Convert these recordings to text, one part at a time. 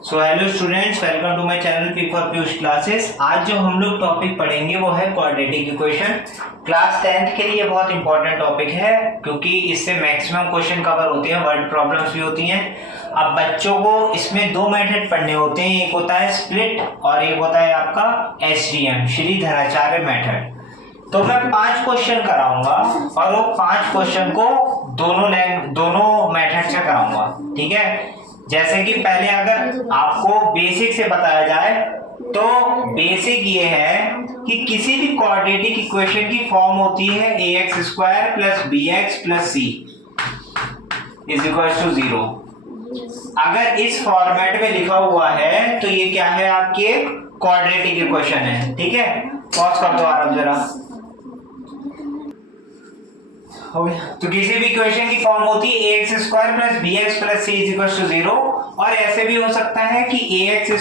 So hello students, welcome to my channel P for Piyush classes. आज जो हम लोग टॉपिक पढ़ेंगे वो है क्वाड्रेटिक इक्वेशन। क्लास 10th के लिए बहुत इंपॉर्टेंट टॉपिक है क्योंकि इससे मैक्सिमम क्वेश्चन कवर होते हैं, वर्ड प्रॉब्लम्स भी होती हैं। अब बच्चों को इसमें दो मेथड पढ़ने होते हैं, एक होता है स्प्लिट और एक होता है आपका SDM, श्रीधराचार्य मेथड। तो मैं 5 क्वेश्चन कराऊंगा और वो 5 क्वेश्चन को दोनों मेथड से कराऊंगा, ठीक है। जैसे कि पहले अगर आपको बेसिक से बताया जाए तो बेसिक ये है कि किसी भी क्वाड्रेटिक इक्वेशन की फॉर्म होती है ax² + bx + c = 0। अगर इस फॉर्मेट में लिखा हुआ है तो ये क्या है, आपकी एक क्वाड्रेटिक इक्वेशन है, ठीक है। पॉज कर दो आराम जरा। तो किसी भी इक्वेशन की फॉर्म होती है ax² + bx + c = 0। और ऐसे भी हो सकता है कि ax²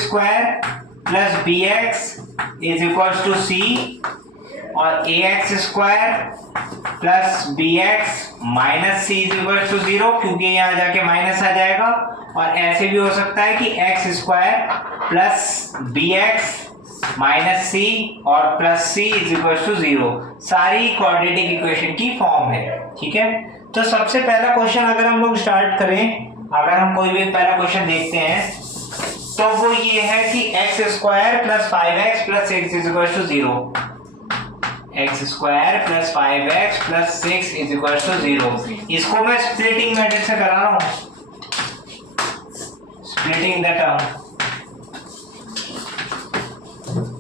+ bx = c और ax² + bx - c = 0, क्योंकि यहाँ जाके माइनस आ जाएगा। और ऐसे भी हो सकता है कि x² + bx - c और +c = 0। सारी क्वाड्रेटिक इक्वेशन की फॉर्म है, ठीक है। तो सबसे पहला क्वेश्चन अगर हम लोग स्टार्ट करें, अगर हम कोई भी पहला क्वेश्चन देखते हैं तो वो ये है कि x² + 5x + 6 = 0। x² + 5x + 6 = 0। इसको मैं स्प्लिटिंग मेथड से करा रहा हूं, स्प्लिटिंग द टर्म,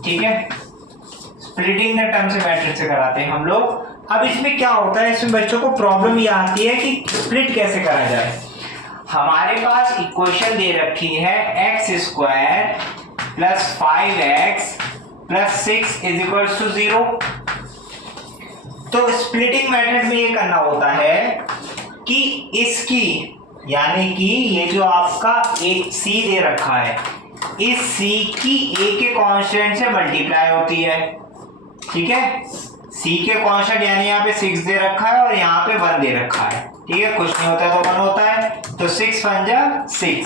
ठीक है। स्प्लिटिंग द टर्म से मेथड से कराते हैं हम लोग। अब इसमें क्या होता है, इसमें बच्चों को प्रॉब्लम ये आती है कि स्प्लिट कैसे करा जाए। हमारे पास इक्वेशन दे रखी है x² + 5x + 6 = 0। तो स्प्लिटिंग मेथड में ये करना होता है कि इसकी, यानी कि ये जो आपका एक c दे रखा है, इस c की a के कांस्टेंट से मल्टीप्लाई होती है, ठीक है। c के कांस्टेंट यानी यहाँ पे 6 दे रखा है और यहाँ पे 1 दे रखा है, ठीक है। कुछ नहीं होता है तो 1 होता है, तो 6 × 6।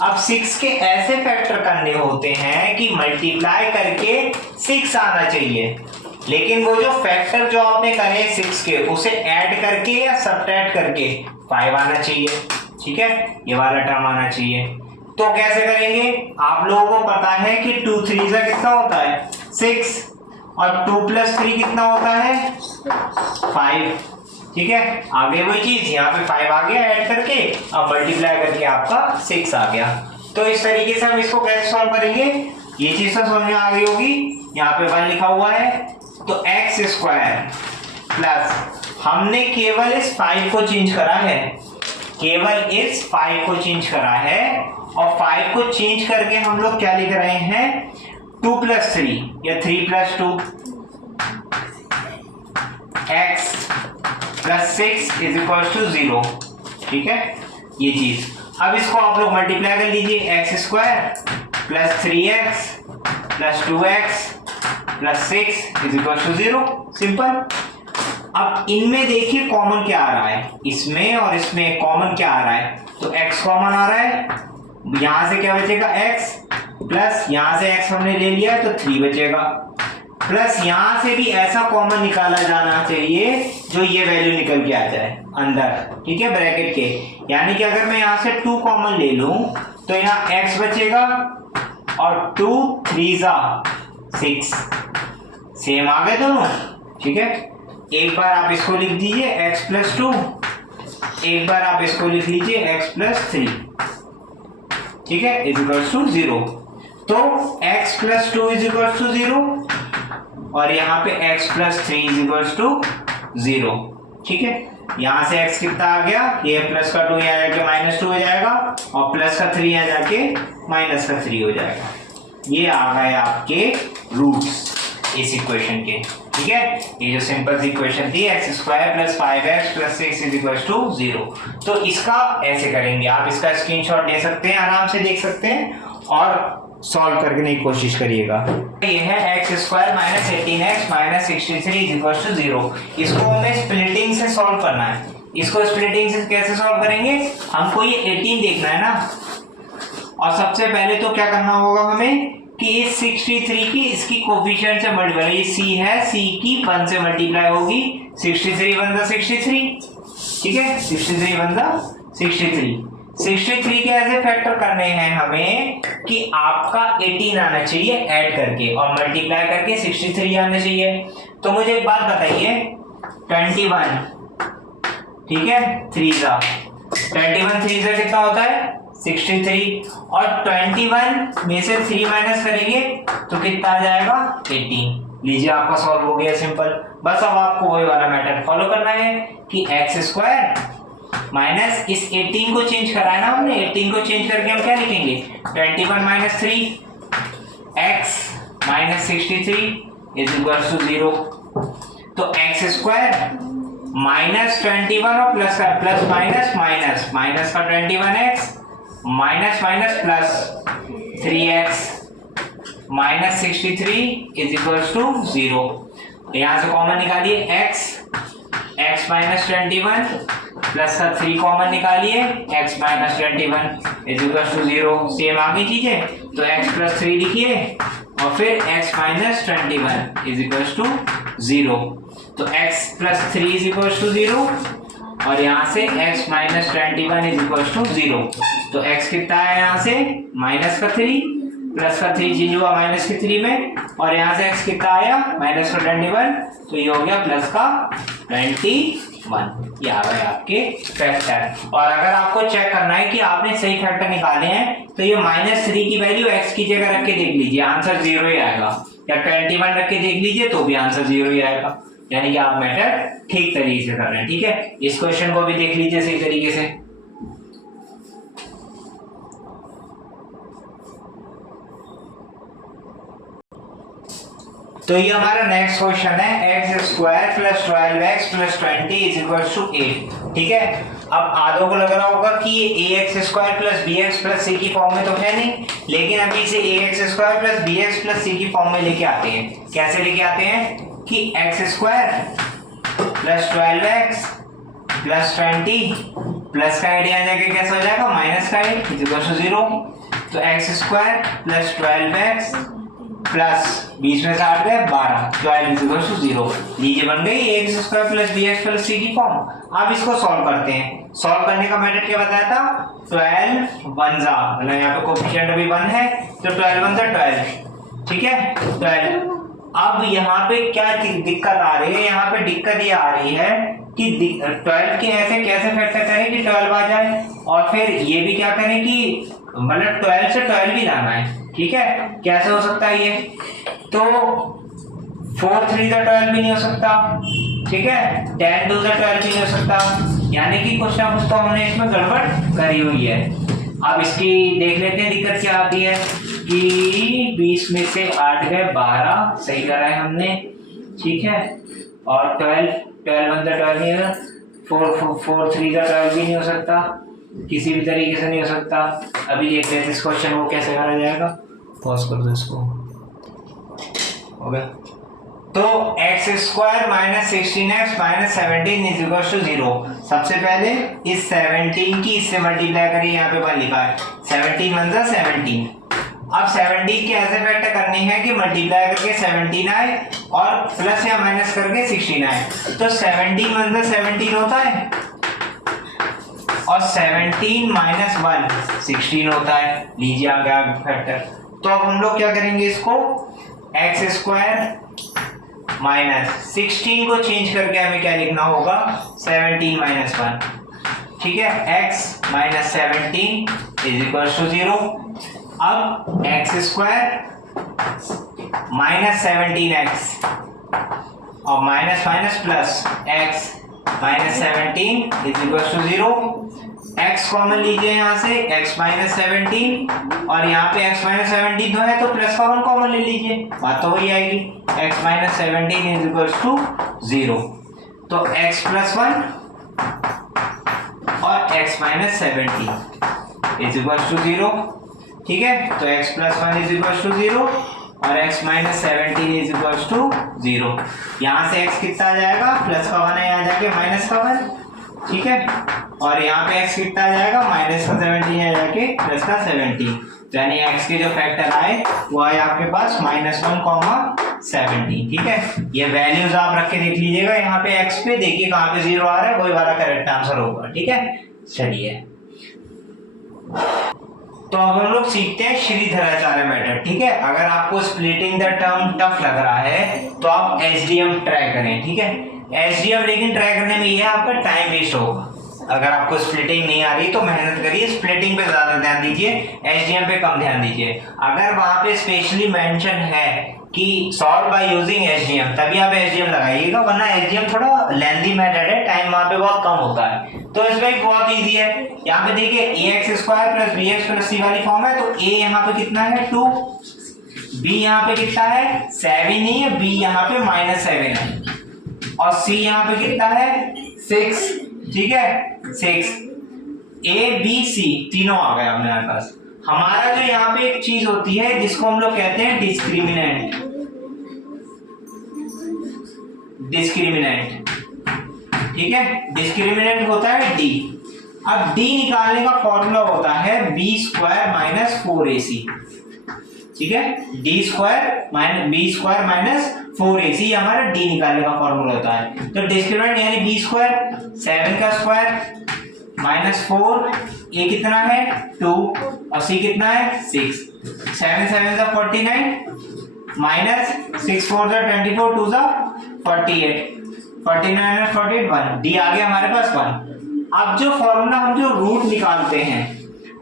अब 6 के ऐसे फैक्टर करने होते हैं कि मल्टीप्लाई करके 6 आना चाहिए, लेकिन वो जो फैक्टर जो आपने करे 6 के, उसे ऐड करके या सब्ट्रैक्ट करके 5 आना चाहिए, ठीक है। ये वाला टर्म आना चाहिए। तो कैसे करेंगे, आप लोगों को पता है कि 2 3 से कितना होता है 6 और 2 + 3 कितना होता है 5, ठीक है। आगे वही चीज, यहाँ पे 5 आ गया ऐड करके, अब मल्टीप्लाई करके आपका 6 आ गया। तो इस तरीके से हम इसको कैसे सॉल्व करेंगे, ये चीज तो समझ में आ गई होगी। यहाँ पे 1 लिखा हुआ है, तो x² प्लस हमने केवल इस 5 को चेंज करा है, केवल इस 5 को चेंज करा है, और 5 को चेंज करके हम लोग क्या लिख रहे हैं 2 + 3 या 3 + 2 x + 6 = 0, ठीक है। ये चीज, अब इसको आप लोग मल्टीप्लाई कर लीजिए, x² + 3x + 2x + 6 = 0, सिंपल। अब इनमें देखिए कॉमन क्या आ रहा है, इसमें और इसमें कॉमन क्या आ रहा है, तो x कॉमन आ रहा है, यहां से क्या बचेगा x, प्लस यहां से x हमने ले लिया तो 3 बचेगा, प्लस यहां से भी ऐसा कॉमन निकाला जाना चाहिए जो ये वैल्यू निकल के आ जाए अंदर, ठीक है, ब्रैकेट के। यानी कि अगर मैं यहां से 2 कॉमन ले लूं तो यहाँ x बचेगा और 2 3 6, सेम आ गए दोनों, ठीक है। एक बार आप इसको लिख दीजिए x + 2, एक बार आप इसको लिख लीजिए x + 3, ठीक है, = 0। तो x + 2 = 0 और यहाँ पे x + 3 = 0, ठीक है। यहाँ से x कितना आ गया, ये प्लस का 2 यहाँ जाके -2 हो जाएगा और प्लस का 3 यहाँ जाके -3 हो जाएगा। ये आ गए आपके रूट्स इस इक्वेशन के, ठीक है। ये जो सिंपल सी इक्वेशन थी x² + 5x + 6 = 0। तो इसका ऐसे करेंगे, आप इसका स्क्रीनशॉट ले सकते हैं, आराम से देख सकते हैं और सॉल्व करने की कोशिश करिएगा। ये है x² - 18x - 63 = 0। इसको हमें स्प्लिटिंग से सॉल्व करना है। इसको स्प्लिटिंग से कैसे सॉल्व करेंगे, हमको ये 18 देखना है ना, और सबसे पहले तो क्या करना होगा हमें कि इस 63 की इसकी कोफिशिएंट से मल्टीप्लाई, ये c है, c की 1 से मल्टीप्लाई होगी, 63 वन द 63, ठीक है, 63 वन द 63 के ऐसे फैक्टर करने हैं हमें कि आपका 18 आना चाहिए ऐड करके और मल्टीप्लाई करके 63 आना चाहिए। तो मुझे एक बात बताइए, 21, ठीक है, 3 जा 21 3 से कितना होता है 63, और 21 में से 3 माइनस करेंगे तो कितना आ जाएगा 18। लीजिए आपका सॉल्व हो गया, सिंपल। बस अब आपको वही वाला मेथड फॉलो करना है कि एक्स स्क्वायर माइनस इस 18 को चेंज करा है ना हमने, 18 को चेंज करके हम क्या लिखेंगे 21 minus 3 x minus 63 is equal to 0। तो एक्स स्क्वायर माइनस 21 और प्लस का प्लस माइनस माइनस माइनस का 21x minus minus plus 3x minus 63 is equal to 0। यहां से कॉमन निकालिए x माइनस 21 प्लस का 3 कॉमन निकालिए x minus 21 is equal to 0। Same आगे चीजें, तो x प्लस 3 लिखिए और फिर x minus 21 is equal to 0। तो x plus 3 is equal to 0 और यहाँ से x minus 21 is equal to 0। तो x कितना है यहाँ से माइनस का 3 प्लस का 3 चेंज हुआ माइनस के 3 में, और यहाँ से x कितना आया माइनस का 21, तो ये हो गया प्लस का 21। ये आ गए आपके फैक्टर। और अगर आपको चेक करना है कि आपने सही फैक्टर निकाले हैं तो ये -3 की वैल्यू x की जगह रख के देख लीजिए, आंसर 0 ही आएगा, या 21 रख के देख लीजिए तो भी आंसर 0 ही आएगा। यानी कि आप मेथड ठीक तरीके से कर रहे हैं, ठीक है। इस क्वेश्चन को भी देख लीजिए सही तरीके से। तो ये हमारा नेक्स्ट क्वेश्चन है, x square plus 12x plus 20 is equal to 8, ठीक है। अब आधों को लग रहा होगा कि ये ax square plus bx plus c की फॉर्म में तो है नहीं, लेकिन अभी इसे ax square plus bx plus c की फॉर्म में लेके आते हैं। कैसे लेके आते हैं कि x square plus 12x plus 20 plus का आइडिया जाके कैसा हो जाएगा माइनस का 8 इज इक्वल टू 0। तो x square plus 12x plus 20 में से 8 गए 12, 12 इज इक्वल टू 0। लीजिए बन गई x square plus bx plus c की फॉर्म। अब इसको सॉल्व करते हैं। सॉल्व करने का मेथड क्या बताया था, 12 वन जा, मतलब यहाँ पे कोएफिशिएंट अभी 1 है तो 12 वन जा 12, ठीक है 12। अब यहाँ पे क्या दिक्कत आ रही है, यहाँ पे दिक्कत ये आ रही है कि 12 के ऐसे कैसे फैक्टर करें कि 12 आ जाए, और फिर ये भी क्या करें कि मतलब 12 से 12 भी लाना है, ठीक है। कैसे हो सकता है ये, तो 4 3 का 12 भी नहीं हो सकता, ठीक है, 10 2 का 12 भी नहीं हो सकता, यानी कि कुछ ना कुछ तो हमने इसमें गड़बड़ करी हुई है। अब इसकी देख लेते हैं दिक्कत क्या आती है कि 20 में से 8 गए 12, सही करा है हमने, ठीक है, और 12 वन 12 नहीं है, 4 3 का 12 भी नहीं हो सकता, किसी भी तरीके से नहीं हो सकता। अभी देख लेते हैं इस क्वेश्चन को कैसे करा जाएगा। पॉज कर दो इसको, हो गया। तो x square minus 16x minus 17 is equal to 0। सबसे पहले इस 17 की इससे मल्टीप्लाई करिए, यहाँ पे 1 लिखा है, 17 वन जा 17। अब 17 के ऐसे फैक्टर करने हैं कि मल्टीप्लाई करके 17 आए और प्लस या माइनस करके 16 आए। तो 17 वन जा 17 होता है और 17 माइनस 1 16 होता है। लीजिए आ गया फैक्टर। तो अब हम लोग क्या करेंगे, इसको एक्स स्क्वायर माइनस 16 को चेंज करके हमें क्या लिखना होगा 17 माइनस 1, ठीक है, x minus 17 is equal to 0। अब एक्स स्क्वायर माइनस 17x और minus minus plus x minus 17 is equal to 0। x common लीजिए यहाँ से, x माइनस 17 और यहाँ पे x माइनस 17 तो है तो प्लस का 1 कॉमन ले लीजिए, बात तो वही आएगी, x minus 17 is equal to 0। तो x प्लस 1 और x minus 17 is equal to 0, ठीक है। तो x plus 1 is equal to 0 और x minus 17 is equal to 0। यहाँ से x कितना आ जाएगा, प्लस का 1 है, यहाँ जाके माइनस का 1, ठीक है, और यहाँ पे x कितना आ जाएगा, माइनस का 17 आ जाके प्लस का 17, तो यानी x के जो फैक्टर आए वो आए आपके पास -1,17। ठीक है, ये वैल्यूज आप रख के देख लीजिएगा। यहाँ पे x पे देखिए कहाँ पे 0 आ रहा है, वही वाला करेक्ट आंसर होगा। ठीक है, चलिए तो अब हम लोग सीखते हैं श्रीधराचार्य मेथड। ठीक है, अगर आपको स्प्लिटिंग द टर्म टफ लग रहा है तो आप एसडीएम ट्राई करें। ठीक है, एसडीएम लेकिन ट्राई करने में ये आपका टाइम वेस्ट होगा। अगर आपको स्प्लिटिंग नहीं आ रही तो मेहनत करिए, स्प्लिटिंग पे ज्यादा ध्यान दीजिए, एसडीएम पे कम ध्यान दीजिए। अगर वहां पे स्पेशली मेंशन है कि सॉल्व बाय यूजिंग एसडीएम, तभी आप एसडीएम लगाइएगा, वरना एसडीएम थोड़ा लेंथी मेथड है, टाइम वहां पे बहुत कम होता है। तो इसमें बहुत इजी है, यहाँ पे देखिए ax square plus bx plus c वाली फॉर्म है, तो a यहाँ पे कितना है 2, b यहाँ पे कितना है 7 नहीं है, b यहाँ पे -7 है, और c यहाँ पे कितना है 6। ठीक है, 6, a b c तीनों आ गए हमारे पास। हमारा जो यहाँ पे एक चीज होती है जिसको हम लोग कहते हैं डिस्क्रिमिनेंट। डिस्क्रिमिनेंट, ठीक है, डिस्क्रिमिनेंट होता है d। अब d निकालने का फॉर्मूला होता है b स्क्वायर माइनस 4ac। ठीक है, d square minus b square minus 4ac हमारा d निकालने का फॉर्मूला होता है। तो डिस्क्रिमिनेंट यानी b स्क्वायर 7 का स्क्वायर माइनस 4, a कितना है 2 और c कितना है 6, 7 7 का 49 माइनस 6 4 का 24, 2 का 48, 49 और 48 1, डी आ गया हमारे पास 1। अब जो फॉर्मूला हम जो रूट निकालते हैं,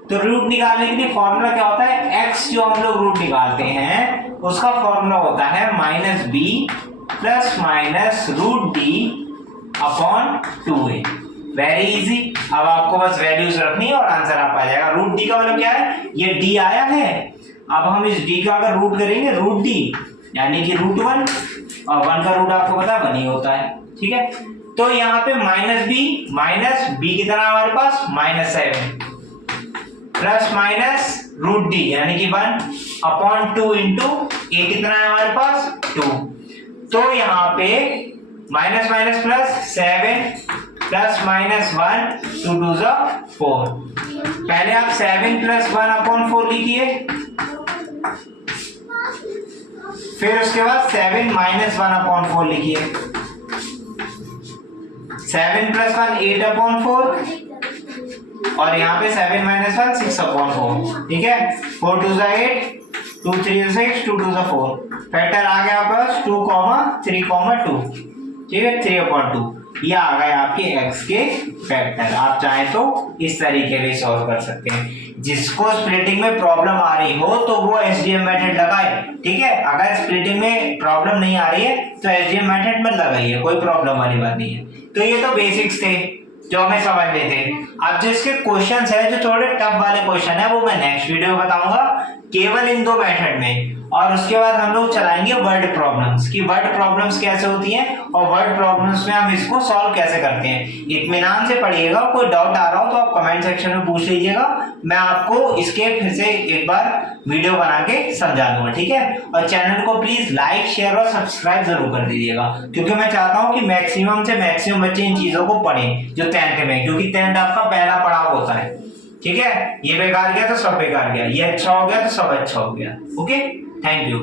तो रूट निकालने के लिए फॉर्मूला क्या होता है, x जो हम लोग रूट निकालते हैं उसका फॉर्मूला होता है -b plus minus √d upon 2a। Very easy, अब आपको बस वैल्यूज रखनी है और आंसर आप आ जाएगा। √d का मतलब क्या है, ये d आया है, अब हम इस d का अगर रूट करेंगे √d यानी कि √1, और 1 का रूट आपको पता है 1 ही होता है। ठीक है, तो यहाँ पे -b माइनस b कितना हमारे पास -7 प्लस माइनस √d यानी कि 1 अपॉन 2 इंटू a कितना है हमारे पास 2। तो यहाँ पे minus minus plus 7 plus minus 1 2 2 4। पहले आप 7 प्लस 1 अपॉन 4 लिखिए, फिर उसके बाद 7 माइनस 1 अपॉन 4 लिखिए। 7 प्लस 1 8 अपॉन 4, और यहाँ पे 7 माइनस 1 6 अपॉन 4। ठीक है, 4 2 8, 2 3 6, 2 2 4। फैक्टर आ गया आपके पास 2, 3, 2। ठीक है, 3 अपॉन 2 ये आ गए आपके x के फैक्टर। आप चाहें तो इस तरीके से सॉल्व कर सकते हैं। जिसको स्प्लिटिंग में प्रॉब्लम आ रही हो तो वो एसडीएम मेथड लगाए। ठीक है, अगर स्प्लिटिंग में प्रॉब्लम नहीं आ रही है तो एसडीएम मेथड मत लगाइए, कोई प्रॉब्लम वाली बात नहीं है। तो ये तो बेसिक्स थे जो हमें समझ लेते। अब जो इसके क्वेश्चंस है जो थोड़े टफ वाले क्वेश्चन है वो मैं नेक्स्ट वीडियो में बताऊंगा, केवल इन 2 मेथड में। और उसके बाद हम लोग चलाएंगे वर्ड प्रॉब्लम्स की वर्ड प्रॉब्लम्स कैसे होती हैं और वर्ड प्रॉब्लम्स में हम इसको सॉल्व कैसे करते हैं। इत्मीनान से पढ़िएगा, कोई डाउट आ रहा हो तो आप कमेंट सेक्शन में पूछ लीजिएगा, मैं आपको इसके फिर से एक बार वीडियो बना के समझा दूंगा। ठीक है, और चैनल को प्लीज लाइक शेयर और सब्सक्राइब जरूर कर दीजिएगा, क्योंकि मैं चाहता हूँ कि मैक्सिमम से मैक्सिमम बच्चे इन चीजों को पढ़ें जो 10th में, क्योंकि 10th आपका पहला पड़ाव होता है। ठीक है, ये बेकार गया तो सब बेकार गया, ये अच्छा हो गया तो सब अच्छा हो गया। Okay, thank you.